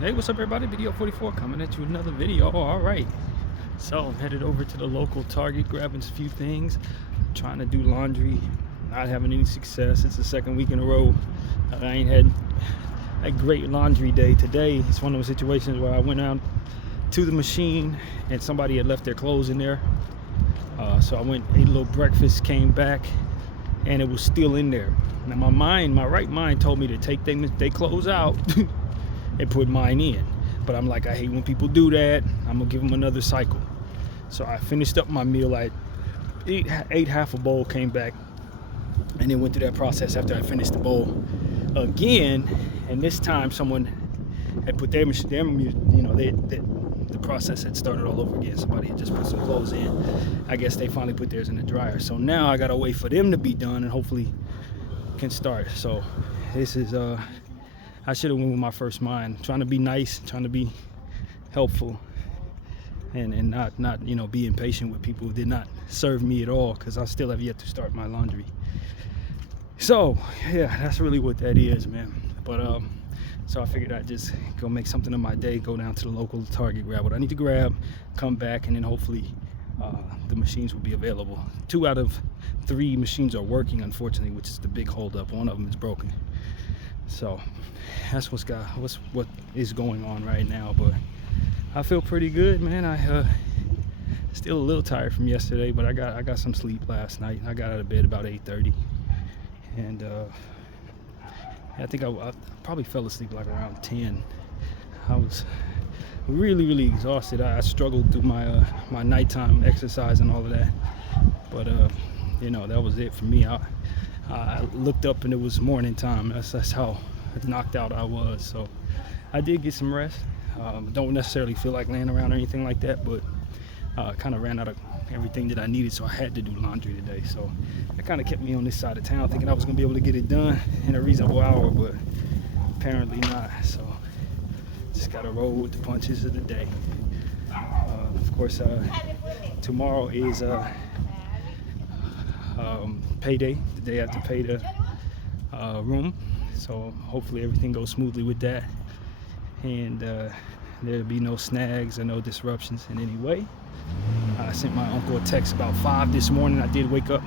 Hey, what's up everybody? Bdf 44 coming at you with another video. Alright, so I'm headed over to the local Target, grabbing a few things, trying to do laundry, not having any success. It's the second week in a row I ain't had a great laundry day. Today it's one of those situations where I went out to the machine and somebody had left their clothes in there, so I went, ate a little breakfast, came back, and it was still in there. Now my right mind told me to take their clothes out and put mine in, but I'm like, I hate when people do that. I'm gonna give them another cycle. So I finished up my meal. I ate half a bowl, came back, and then went through that process after I finished the bowl again. And this time someone had put the process had started all over again. Somebody had just put some clothes in. I guess they finally put theirs in the dryer. So now I gotta wait for them to be done and hopefully can start. So this is I should have went with my first mind, trying to be nice, trying to be helpful, and not be impatient with people who did not serve me at all, because I still have yet to start my laundry. So yeah, that's really what that is, man. But so I figured I'd just go make something of my day, go down to the local Target, grab what I need to grab, come back, and then hopefully the machines will be available. 2 out of 3 machines are working, unfortunately, which is the big holdup. One of them is broken. So that's what is going on right now. But I feel pretty good, man. I still a little tired from yesterday, but I got some sleep last night. I got out of bed about 8:30, and I think I probably fell asleep like around 10. I was really exhausted. I struggled through my nighttime exercise and all of that, but that was it for me. I looked up and it was morning time. That's how knocked out I was. So I did get some rest. Don't necessarily feel like laying around or anything like that, but kind of ran out of everything that I needed, so I had to do laundry today. So it kind of kept me on this side of town, thinking I was gonna be able to get it done in a reasonable hour, but apparently not. So just gotta roll with the punches of the day. Of course, tomorrow is payday, the day after pay the room. So hopefully everything goes smoothly with that, and there'll be no snags or no disruptions in any way. I sent my uncle a text about 5 this morning. I did wake up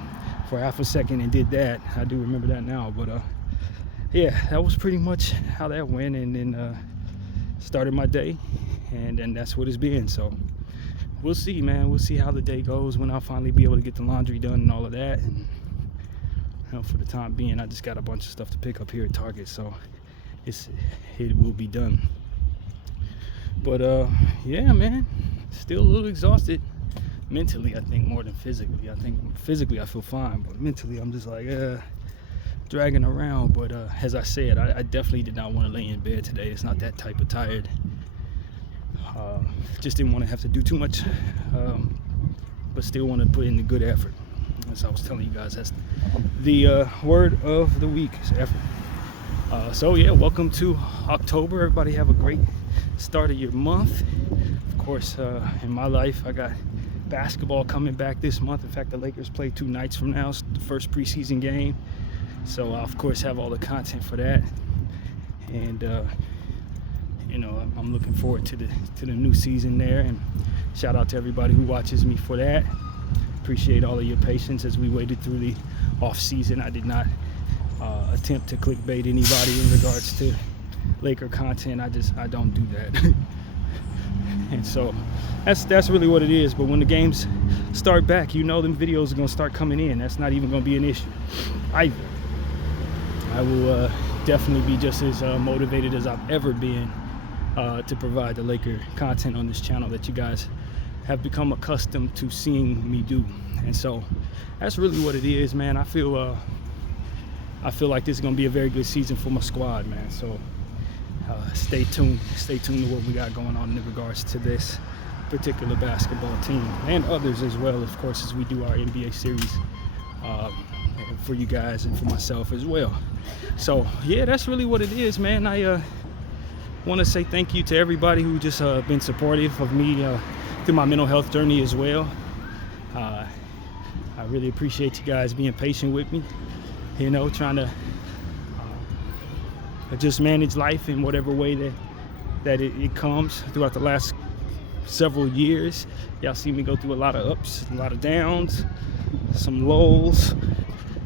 for half a second and did that. I do remember that now, but yeah, that was pretty much how that went, and then started my day, and that's what it's been. So we'll see, man. We'll see how the day goes, when I'll finally be able to get the laundry done and all of that. And for the time being, I just got a bunch of stuff to pick up here at Target, so it will be done. But yeah, man, still a little exhausted mentally, I think, more than physically. I think physically I feel fine, but mentally I'm just like dragging around. But as I said, I definitely did not want to lay in bed today. It's not that type of tired. Just didn't want to have to do too much, but still want to put in the good effort. As I was telling you guys, that's the word of the week, is effort. So yeah, welcome to October. Everybody have a great start of your month. Of course, in my life, I got basketball coming back this month. In fact, the Lakers play 2 nights from now. It's the first preseason game, so I of course have all the content for that. And I'm looking forward to the new season there, and shout out to everybody who watches me for that. Appreciate all of your patience as we waited through the off season. I did not attempt to clickbait anybody in regards to Laker content. I don't do that. And so that's really what it is. But when the games start back, them videos are gonna start coming in. That's not even gonna be an issue either. I will definitely be just as motivated as I've ever been to provide the Laker content on this channel that you guys have become accustomed to seeing me do. And so that's really what it is, man. I feel like this is gonna be a very good season for my squad, man. So stay tuned to what we got going on in regards to this particular basketball team, and others as well, of course, as we do our NBA series for you guys and for myself as well. So yeah, that's really what it is, man. I want to say thank you to everybody who just been supportive of me through my mental health journey as well. I really appreciate you guys being patient with me, trying to just manage life in whatever way that that it comes throughout the last several years. Y'all see me go through a lot of ups, a lot of downs, some lows.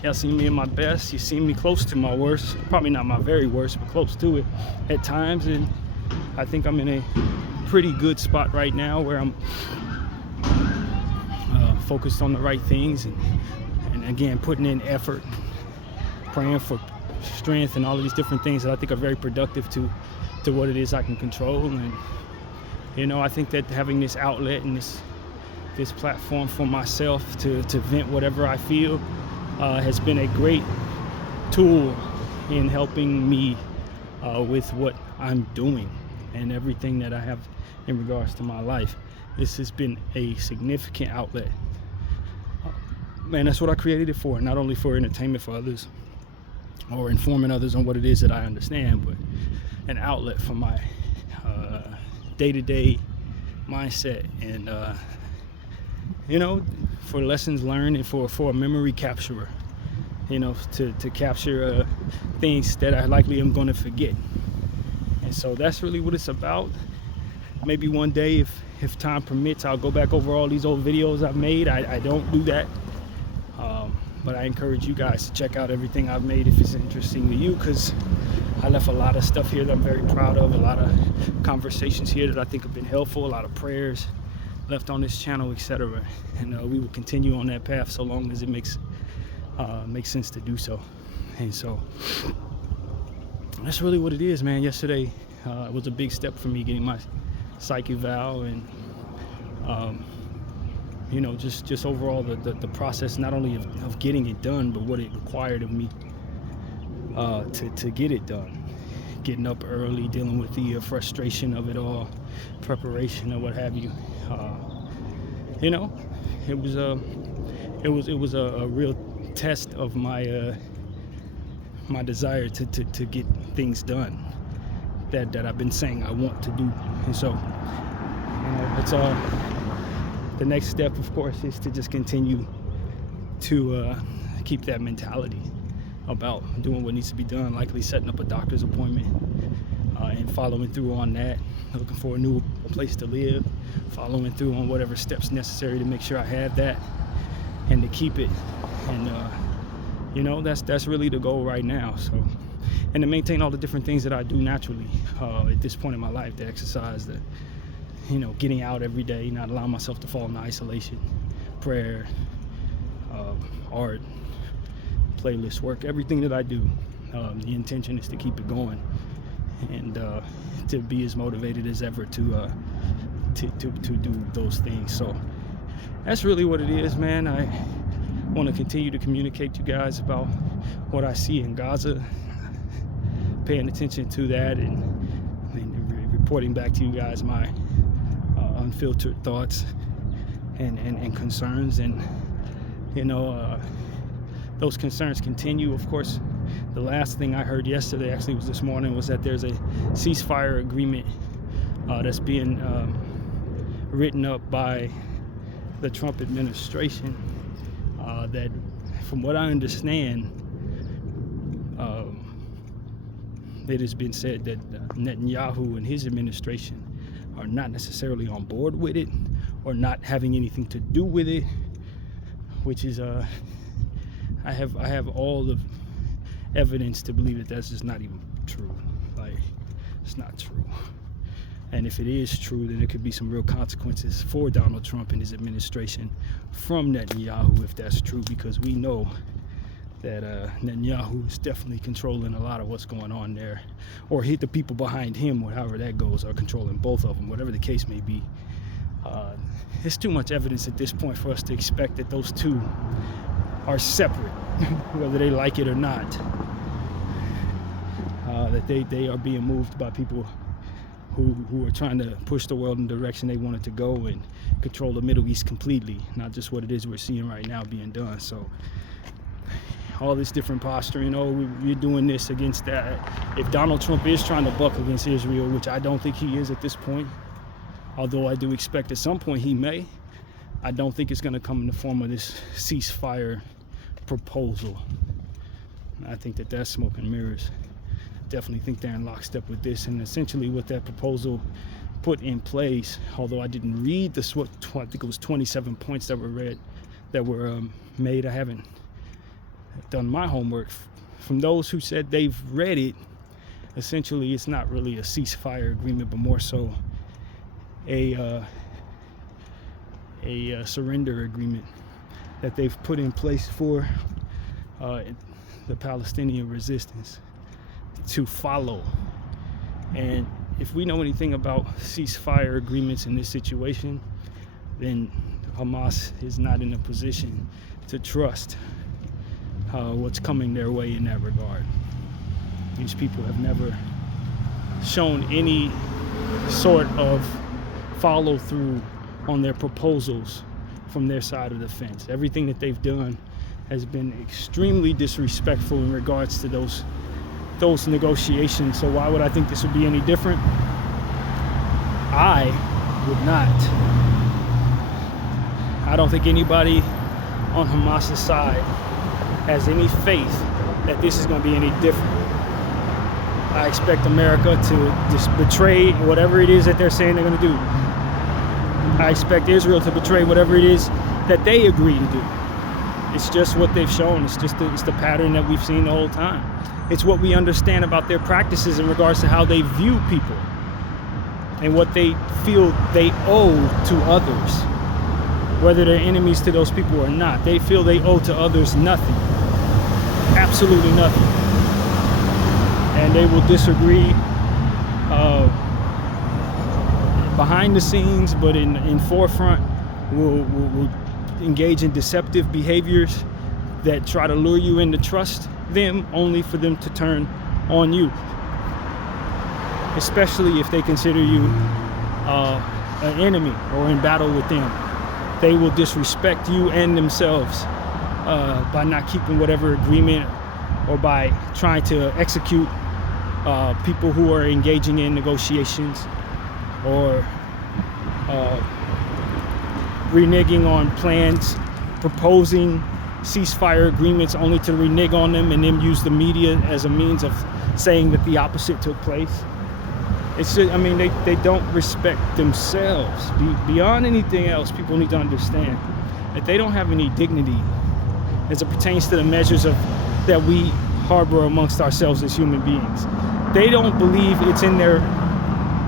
Y'all see me in my best. You see me close to my worst. Probably not my very worst, but close to it at times. And I think I'm in a pretty good spot right now where I'm focused on the right things, and again, putting in effort, praying for strength and all of these different things that I think are very productive to what it is I can control. And I think that having this outlet and this platform for myself to vent whatever I feel has been a great tool in helping me with what I'm doing and everything that I have in regards to my life. This has been a significant outlet. Man, that's what I created it for, not only for entertainment for others or informing others on what it is that I understand, but an outlet for my day-to-day mindset and for lessons learned, and for a memory capturer, to capture things that I likely am going to forget. And so that's really what it's about. Maybe one day, if time permits, I'll go back over all these old videos I've made. I don't do that, but I encourage you guys to check out everything I've made if it's interesting to you, because I left a lot of stuff here that I'm very proud of, a lot of conversations here that I think have been helpful, a lot of prayers left on this channel, etc. And we will continue on that path so long as it makes sense to do so. And so that's really what it is, man. Yesterday was a big step for me, getting my psych eval, and just overall the process, not only of getting it done, but what it required of me to get it done. Getting up early, dealing with the frustration of it all, preparation or what have you. It was a real test of my my desire to get things done that I've been saying I want to do. And so it's the next step, of course, is to just continue to keep that mentality about doing what needs to be done, likely setting up a doctor's appointment and following through on that, looking for a new place to live, following through on whatever steps necessary to make sure I have that and to keep it. And that's really the goal right now. So, and to maintain all the different things that I do naturally at this point in my life, the exercise, the getting out every day, not allowing myself to fall into isolation, prayer, art, playlist work, everything that I do, the intention is to keep it going and to be as motivated as ever to do those things. So that's really what it is, man. I want to continue to communicate to you guys about what I see in Gaza, paying attention to that, and reporting back to you guys my unfiltered thoughts and concerns. And those concerns continue. Of course, the last thing I heard yesterday, actually was this morning, was that there's a ceasefire agreement that's being written up by the Trump administration that, from what I understand, it has been said that Netanyahu and his administration are not necessarily on board with it, or not having anything to do with it, which is I have all the evidence to believe that that's just not even true. Like, it's not true. And if it is true, then there could be some real consequences for Donald Trump and his administration from Netanyahu, if that's true, because we know that Netanyahu is definitely controlling a lot of what's going on there, or the people behind him, or however that goes, are controlling both of them, whatever the case may be. There's too much evidence at this point for us to expect that those two are separate, whether they like it or not. That they are being moved by people who are trying to push the world in the direction they want it to go and control the Middle East completely, not just what it is we're seeing right now being done. So all this different posturing, we're doing this against that. If Donald Trump is trying to buck against Israel, which I don't think he is at this point, although I do expect at some point he may, I don't think it's going to come in the form of this ceasefire proposal. I think that that's smoke and mirrors. definitely think they're in lockstep with this. And essentially what that proposal put in place, although I didn't read I think it was 27 points that were made. I haven't done my homework. From those who said they've read it, essentially it's not really a ceasefire agreement, but more so a surrender agreement that they've put in place for the Palestinian resistance to follow. And if we know anything about ceasefire agreements in this situation, then Hamas is not in a position to trust what's coming their way in that regard. These people have never shown any sort of follow through on their proposals from their side of the fence. Everything that they've done has been extremely disrespectful in regards to those negotiations. So why would I think this would be any different? I would not. I don't think anybody on Hamas's side has any faith that this is going to be any different. I expect America to just betray whatever it is that they're saying they're going to do. I expect Israel to betray whatever it is that they agree to do. It's just what they've shown. It's the pattern that we've seen the whole time. It's what we understand about their practices in regards to how they view people and what they feel they owe to others, whether they're enemies to those people or not. They feel they owe to others nothing, absolutely nothing. And they will disagree behind the scenes, but in forefront will engage in deceptive behaviors that try to lure you in to trust them, only for them to turn on you, especially if they consider you an enemy or in battle with them. They will disrespect you and themselves by not keeping whatever agreement, or by trying to execute people who are engaging in negotiations, or reneging on plans, proposing ceasefire agreements only to renege on them and then use the media as a means of saying that the opposite took place. It's just, I mean, they don't respect themselves. Beyond anything else, people need to understand that they don't have any dignity as it pertains to the measures that we harbor amongst ourselves as human beings. They don't believe it's in their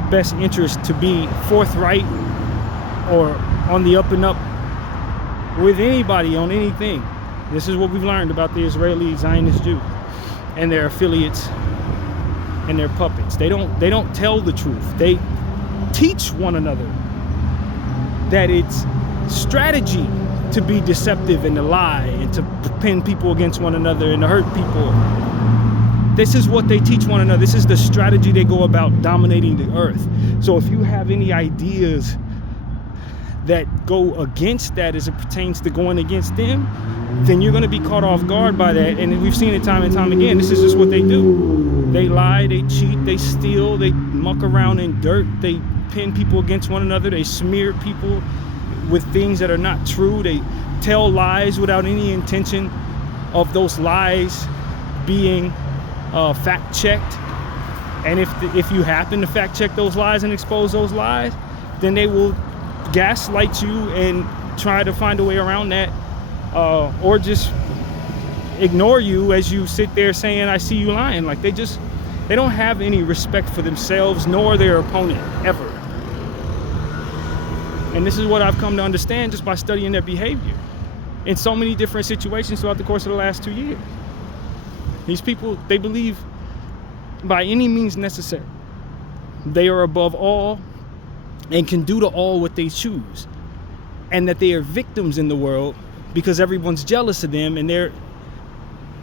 best interest to be forthright or on the up and up with anybody on anything. This is what we've learned about the Israeli Zionist Jew and their affiliates and their puppets. They don't tell the truth. They teach one another that it's strategy to be deceptive and to lie and to pin people against one another and to hurt people. This is what they teach one another. This is the strategy they go about dominating the earth. So if you have any ideas that go against that as it pertains to going against them, then you're going to be caught off guard by that. And we've seen it time and time again. This is just what they do. They lie, they cheat, they steal, they muck around in dirt, they pin people against one another, they smear people with things that are not true, they tell lies without any intention of those lies being fact-checked. And if you happen to fact-check those lies and expose those lies, then they will gaslight you and try to find a way around that, or just ignore you as you sit there saying, I see you lying. Like they don't have any respect for themselves nor their opponent ever. And this is what I've come to understand just by studying their behavior in so many different situations throughout the course of the last 2 years. These people, they believe by any means necessary they are above all and can do to all what they choose, and that they are victims in the world because everyone's jealous of them and they're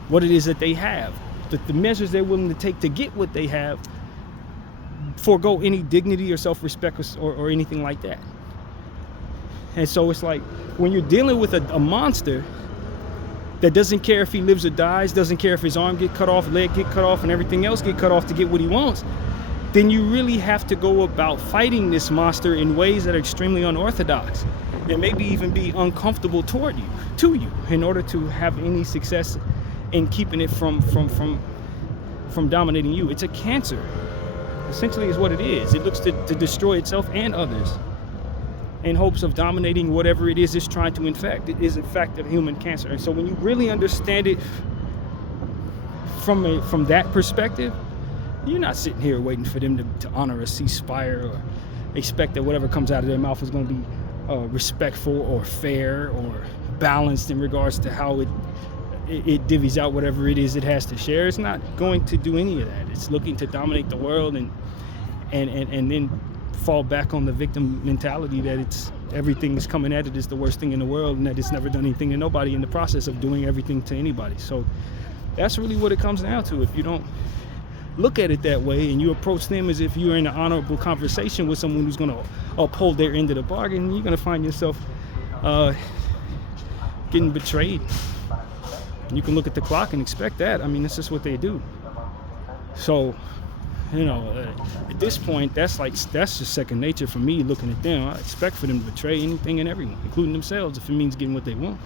what it is that they have, that the measures they're willing to take to get what they have forego any dignity or self-respect or anything like that. And so it's like when you're dealing with a monster that doesn't care if he lives or dies, doesn't care if his arm get cut off, leg get cut off, and everything else get cut off to get what he wants, then you really have to go about fighting this monster in ways that are extremely unorthodox and maybe even be uncomfortable to you in order to have any success in keeping it from from dominating you. It's a cancer. Essentially is what it is. It looks to destroy itself and others in hopes of dominating whatever it is it's trying to infect. It is in fact a human cancer. And so when you really understand it from that perspective, you're not sitting here waiting for them to honor a ceasefire or expect that whatever comes out of their mouth is going to be respectful or fair or balanced in regards to how it divvies out whatever it is it has to share. It's not going to do any of that. It's looking to dominate the world and then fall back on the victim mentality that it's everything is coming at it is the worst thing in the world, and that it's never done anything to nobody in the process of doing everything to anybody. So that's really what it comes down to. If you don't look at it that way and you approach them as if you're in an honorable conversation with someone who's going to uphold their end of the bargain, you're going to find yourself getting betrayed. You can look at the clock and expect that. I mean, that's just what they do. So, at this point, that's just second nature for me. Looking at them, I expect for them to betray anything and everyone, including themselves, if it means getting what they want.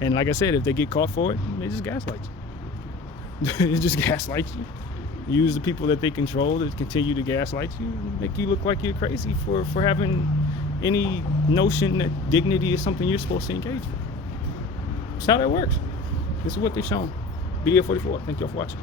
And like I said, if they get caught for it, they just gaslight you. It just gaslights you. Use the people that they control to continue to gaslight you, make you look like you're crazy for having any notion that dignity is something you're supposed to engage with. That's how that works. This is what they've shown. Bdf 44. Thank y'all for watching.